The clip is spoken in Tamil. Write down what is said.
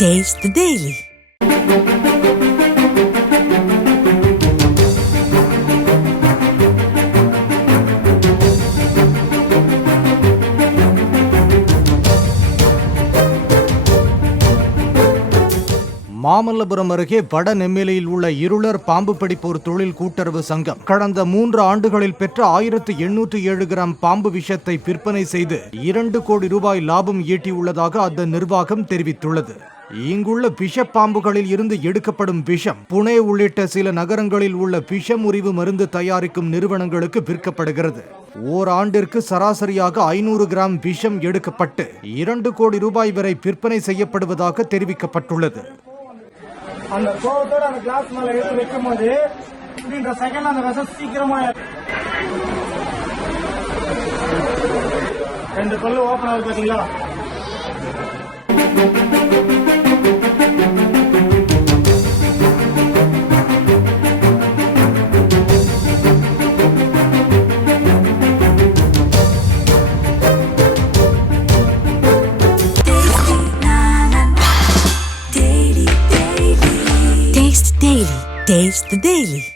Taste the Daily. மாமல்லபுரம் அருகே வட நெம்மேலியில் உள்ள இருளர் பாம்பு பிடிப்போர் தொழில் கூட்டுறவு சங்கம் கடந்த 3 ஆண்டுகளில் பெற்ற 1807 கிராம் பாம்பு விஷத்தை விற்பனை செய்து 2 கோடி ரூபாய் லாபம் ஈட்டியுள்ளதாக அந்த நிர்வாகம் தெரிவித்துள்ளது. இங்குள்ள விஷப்பாம்புகளில் இருந்து எடுக்கப்படும் விஷம் புனே உள்ளிட்ட சில நகரங்களில் உள்ள விஷமுறிவு மருந்து தயாரிக்கும் நிறுவனங்களுக்கு விற்கப்படுகிறது. ஓராண்டிற்கு சராசரியாக 500 கிராம் விஷம் எடுக்கப்பட்டு 2 கோடி ரூபாய் வரை விற்பனை செய்யப்படுவதாக தெரிவிக்கப்பட்டுள்ளது. அந்த கோவத்தோட அந்த கிளாஸ் மேல எடுத்து வைக்கும் போது இந்த செகண்ட் அந்த விஷம் சீக்கிரமா 2 பல்லு ஓபன் ஆகுது பாத்தீங்களா? Taste the Daily.